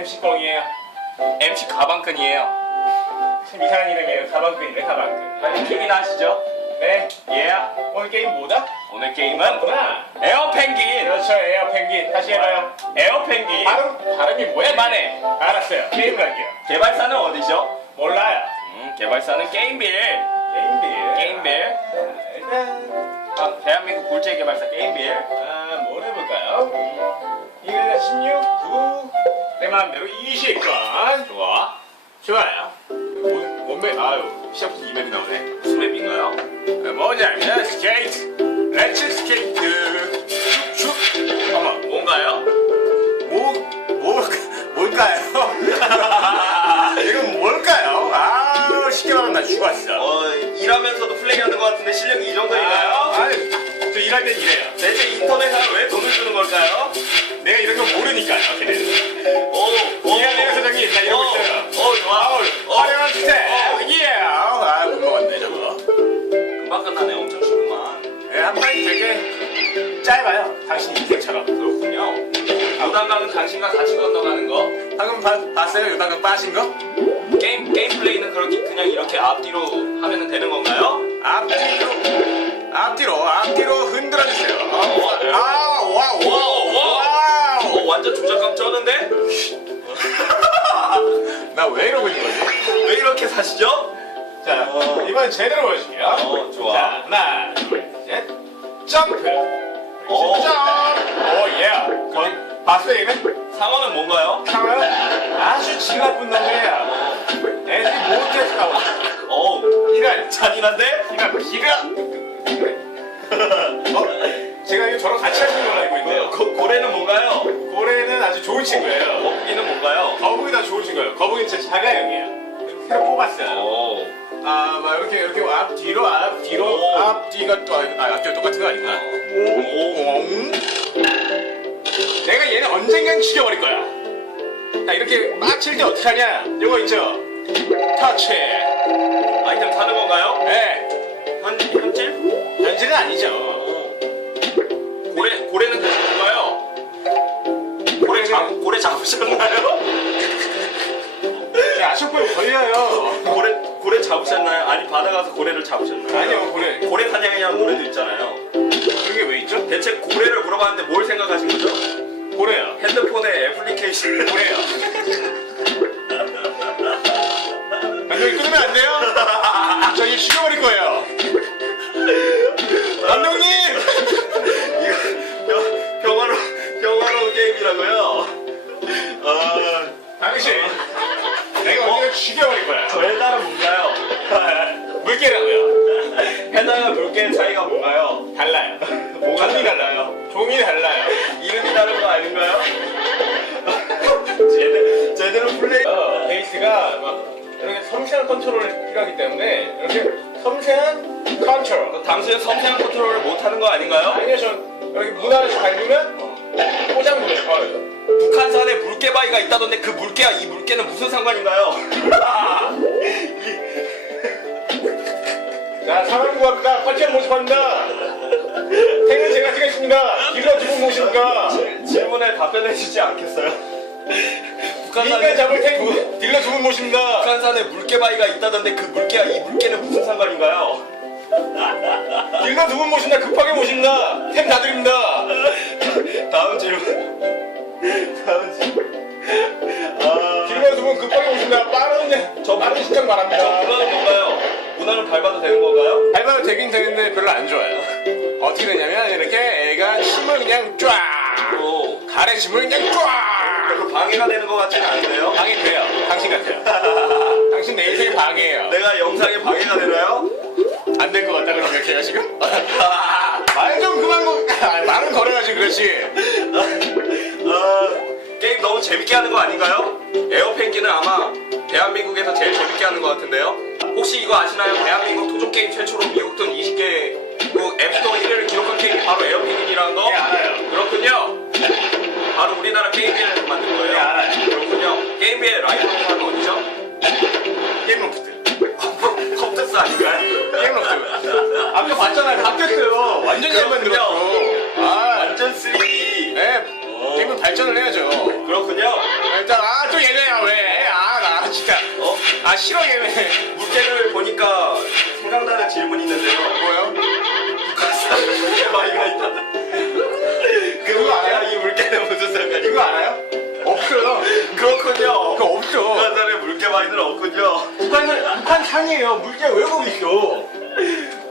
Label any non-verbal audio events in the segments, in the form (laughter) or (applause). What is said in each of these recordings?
MC 꽁이에요. MC 가방끈이에요. 참 이상한 이름이에요. 가방끈이네, 가방끈. 빨리 게임이나 하시죠. 네. 예. 오늘 게임 뭐다? 오늘 게임은 구나. 에어 펭귄. 그렇죠, 에어 펭귄. 다시 해봐요. 에어 펭귄. 발음, 발음이 뭐야? 만에 알았어요. 게임 갈게요. 개발사는 어디죠? 몰라요. 음, 개발사는 게임빌. 게임빌. 게임빌. 자, 일단, 아, 대한민국 굴제 개발사 게임빌. 아, 뭘 해볼까요? 1, 16, 9, 내 마음대로 20건. 좋아. 좋아요. 뭔, 뭔 맵, 아유, 시작부터 이 맵이 나오네. 무슨 맵인가요? 어, 뭐냐면, 스케이트. 렛츠 스케이트. 슉슉. 어머, 뭔가요? 뭐, 뭐, 뭘까요? (laughs) 이건 뭘까요? 아, 쉽게 말하면 나 죽었어. 어, 일하면서도 플레이하는 것 같은데 실력이 이 아, 정도인가요? 아니, 저 일할 땐 이래요. 대체 인터넷에 왜 돈을 주는 걸까요? 모르니까요, 걔는. 오, 오. 미안해요, 사장님. 나 이러고 어, 있어요. 어, 좋아. 어, 화려한 스텝. 어. 예. 아, 못 먹었네, 저거. 금방 끝나네. 엄청 쉽구만. 예, 한 판이 되게 짧아요. 당신 인생처럼. 그렇군요. 요단강은 당신과 같이 건너가는 거. 방금 봐- 봤어요? 요다가 빠진 거? 게임 게임 플레이는 그렇게 그냥 이렇게 앞뒤로 하면 되는 건가요? 앞뒤로, 앞뒤로, 앞뒤로 흔들어 주세요. 어, 아, 나 왜 이러고 있는 거지? 왜 이렇게 사시죠? 자, 어. 이번 제대로 보여줄게요. 어, 좋아. 자, 하나, 둘, 셋. 점프. 어. 점프. 오, 예. 거기, 봤어요, 얘는? 상어는 뭔가요? 상어요? 아주 지 나쁜 놈들이야. 애들이 못해 싸워. 어우, 이런, 잔인한데? 이런, 기가. (laughs) 어? 제가 이거 저랑 같이 하시는 걸로 알고 고, 있는데요. 고, 고래는 뭔가요? 고래는 아주 좋은 친구예요. 거북이는 뭔가요? 거북이다 좋은 친구예요. 거북이는 제 자가형이에요. 새로 뽑았어요. 오, 아, 막 이렇게 이렇게 앞 뒤로 앞 뒤로 오. 앞 뒤가 또 아, 앞뒤가 똑같은 거 아닌가? 오, 옹. 내가 얘는 언젠간 죽여버릴 거야. 자 이렇게 막 칠 때 어떻게 하냐? 이거 있죠? 터치. 아이템 타는 건가요? 네. 현, 현질? 현실은 아니죠. 잡으셨나요? 아쉽고 걸려요. 고래, 고래 잡으셨나요? 아니, 바다 가서 고래를 잡으셨나요? 아니요, 고래. 고래 사냥이라는 노래도 있잖아요. 그게 왜 있죠? 대체 고래를 물어봤는데 뭘 생각하신 거죠? 고래요. 핸드폰에 애플리케이션. 고래요. (laughs) 감독님 끊으면 안 돼요? 저 이거 죽여버릴 거예요. 차이가 뭔가요? 달라요. (laughs) 뭐가 종이 달라요? 종이 달라요. 이름이 다른 거 아닌가요? (laughs) 제대로, 제대로 플레이. 어, 베이스가 막 이렇게 섬세한 컨트롤이 필요하기 때문에 이렇게 섬세한 컨트롤. 당신은 섬세한 컨트롤을 못하는 거 아닌가요? 아니요, 전 여기 문 안에서 밟으면 포장물이에요. 어, 북한산에 물개바위가 있다던데 그 물개와 이 물개는 무슨 상관인가요? (laughs) 자, 사람 구합니다. 파티한 모집합니다. 태는 제가 쓰겠습니다. 길러 두분 모십니까? 질문에 답변해주지 않겠어요? 인간 북한산에 잡을 탱 딜러 두분 모십니다. 북한산에 물개바위가 있다던데 그 물개와 이 물개는 무슨 상관인가요? 딜러 두분 모십니다. 급하게 모십니다. 템 다 드립니다. 다음 질문. 다음 질문. 아, 딜러 두분 급하게 모십니다. 빠른 저 빠른 저 바랍니다. 문화는 뭔가요? 문화는 밟아도 되는 건가요? 밟아도 되긴 되는데 별로 안 좋아요. 어떻게 되냐면 이렇게 애가 침을 그냥 쫙 오, 가래침을 그냥 쫙 별로 방해가 되는 것 같지는 않은데요? 방해 돼요. 당신 같아요. (laughs) 당신 내 인생의 방해예요. 내가 영상에 방해가 되나요? 안 될 것 같다는 생각해요 지금? 말 좀 그만 거 아, 말은 걸어야지 그렇지. 아, 게임 너무 재밌게 하는 거 아닌가요? 에어펭귄은 아마 대한민국에서 제일 재밌게 하는 것 같은데요? 혹시 이거 아시나요? 대한민국 토종 게임 최초로 미국 돈 20개 그 앱스토어 1위를 기록한 게임이 바로 에어펭귄이라는 거? 예 알아요. 그렇군요. 바로 우리나라 게임비에서 만든 거예요. 예 알아요. 그렇군요. 게임비의 하면 어디죠? 게임로프트. (laughs) 컴퓨터스 아닌가요? 게임로프트. 아까 봤잖아요. 바뀌었어요. 완전 잘. 만들었어. 아, 완전 3D. 네. 게임은 발전을 해야죠. 그렇군요. 일단 아 또 싫어 얘네. 물개를 보니까 생각나는 질문이 있는데요. 뭐요? 북한산에 물개 마이가 있다. 그 그거 알아요? 물개랑 이 물개는 무슨 상관이? 이거 알아요? 없어요. 그렇군요. 그거 없죠. 북한산에 물개 마이는 없군요. 북한은 북한 산이에요. 물개 왜 거기 있어?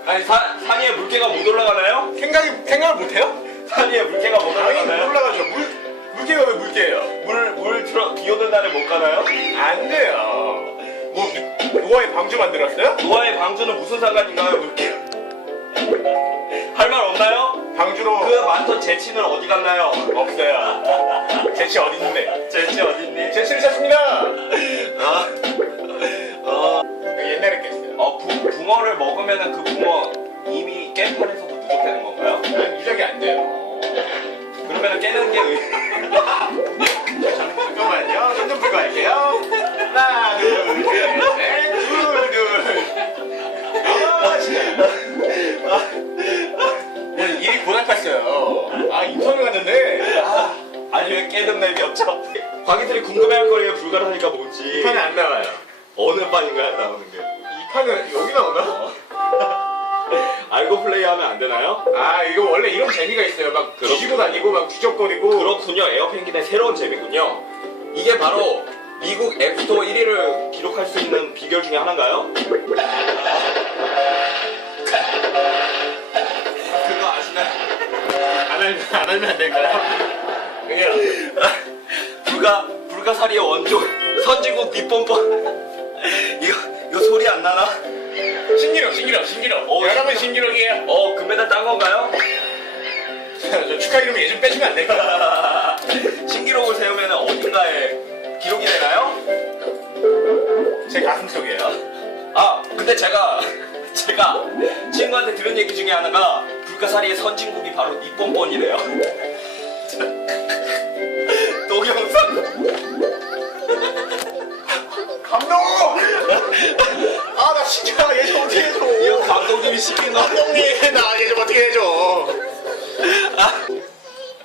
아니 산산 위에 물개가 못 올라가나요? 생각이 생각을 못해요? 산 위에 물개가 못 당연히 못 올라가나요? 올라가죠. 물 물개가 왜 물개예요? 물물 틀어 비 오는 날에 못 가나요? 안 돼요. 뭐 노아의 방주 만들었어요? 노아의 방주는 무슨 상관인가요? 할 말 없나요? 방주로 그 많던 재치는 어디 갔나요? 없어요. (laughs) 재치 어딨는데? 재치 어딨니? 재치를 찾습니다. 아, 어, 옛날에 깼어요. 어 붕, 붕어를 먹으면은 그 붕어 이미 깽판에서도 누적되는 건가요? 유적이 안 돼요. 그러면은 깨는 게 의... (laughs) 궁금해할 거예요 불가능하니까 뭔지 이 판에 안 나와요. 어느 판인가요 나오는 게? 이 판은 여기 나오나? (laughs) 알고 플레이하면 안 되나요? 아, 이거 원래 이런 재미가 있어요. 막 뒤지고 다니고, 막 뒤적거리고. 그렇군요 에어펭귄의 새로운 재미군요 이게 바로 미국 앱스토어 1위를 기록할 수 있는 비결 중에 하나인가요? 그거 아시나요? 안 알면, 안 알면 안 될까요? 그냥. (laughs) 불가 불가사리의 원조 선진국 니폰폰 이거 이거 소리 안 나나? 신기록, 신기록, 신기록. 어, 여러분 신기록이에요. 어 금메달 딴 건가요? 저 축하 이름 예좀 빼주면 안 될까요? (laughs) 신기록을 세우면 어딘가에 기록이 되나요? 제 가슴 속이에요. 아 근데 제가 제가 친구한테 들은 얘기 중에 하나가 불가사리의 선진국이 바로 니폰폰이래요. 아, 나 진짜 얘 좀 어떻게 해줘. 이거 감독님이 시킨 거. 감독님, 나 얘 좀 어떻게 해줘.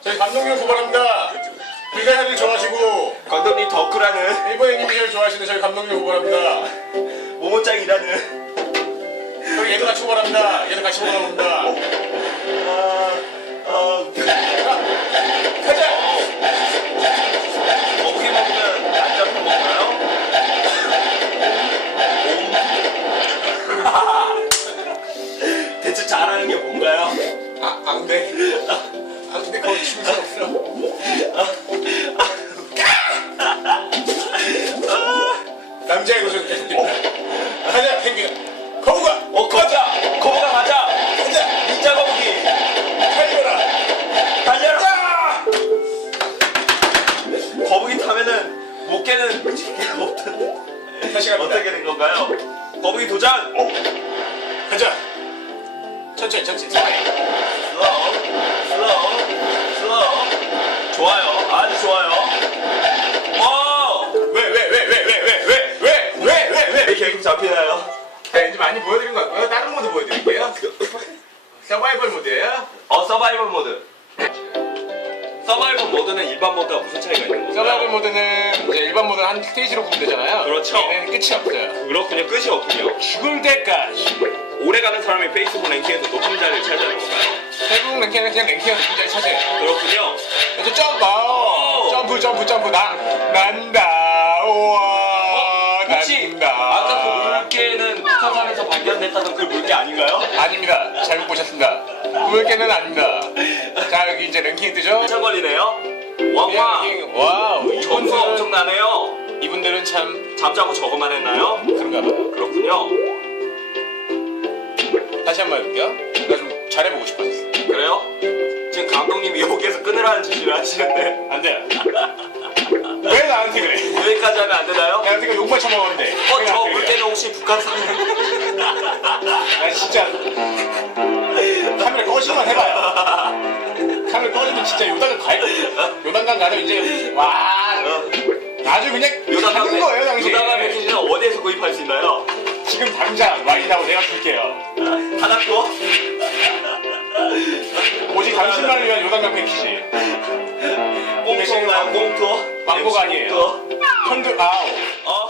저희 감독님 고발합니다. 불가사리를 좋아하시고, 감독님 덕후라는 일본 애니메이션을 좋아하시는 저희 감독님 고발합니다. 모모짱이라는 그리고 얘도 같이 고발합니다. 얘도 같이 고발합니다. 아, 아, 좋아요. 아주 좋아요. 어! 왜, 왜, 왜, 왜, 왜, 왜, 왜, 왜, 왜, 왜, 왜? 왜 계속 잡히나요? 네, 이제 많이 보여드린 것 같고요. 다른 모드 보여드릴게요. 서바이벌 모드예요. 어, 서바이벌 모드. 서바이벌 모드는 일반 모드와 무슨 차이가 있는 건가요? 서바이벌 모드는 이제 일반 모드는 한 스테이지로 보면 되잖아요. 그렇죠. 얘는 끝이 없어요. 그렇군요. 끝이 없군요. 죽을 때까지. 오래가는 사람이 페이스북 랭킹에서 높은 자리를 차지하는 건가요? 태국 랭킹은 그냥 랭킹에서 굉장히 차지해요. 그렇군요. 그래서 점프! 점프, 점프, 점프. 난, 난다. 우와. 혹시 난다. 아까 그 물개는 북한산에서 발견됐다던 그 물개 아닌가요? 아닙니다. 잘못 보셨습니다. 물개는 아닙니다. 자, 여기 이제 랭킹이 뜨죠? 한참 걸리네요. 왕왕. 랭킹. 와우. 점수가 이분들은, 엄청나네요. 이분들은 참 잠자고 저거만 했나요? 그런가 봐요. 그렇군요. 다시 한 번 해볼게요. 나좀 잘해보고 싶었어. 그래요? 지금 감독님이 여기에서 끊으라는 지시를 하시는데 안 돼. 왜 나한테 그래? 여기까지 하면 안 되나요? 나한테 그 욕만 쳐먹었는데. 어, 왜 저? 물개는 혹시 북한산? 나 진짜 카메라 꺼지만 해봐요. 카메라 꺼지면 진짜 요단강 가 요단강 가서 이제 와 아주 그냥 가는 거예요 당신. 요다가 패키지는 어디에서 구입할 수 있나요? 지금 당장 와인하고 내가 줄게요. 하나 또? 오직 당신만을 위한 요단강 패키지. 나요 꽁토? 광고가 아니에요. 현드 아우 어?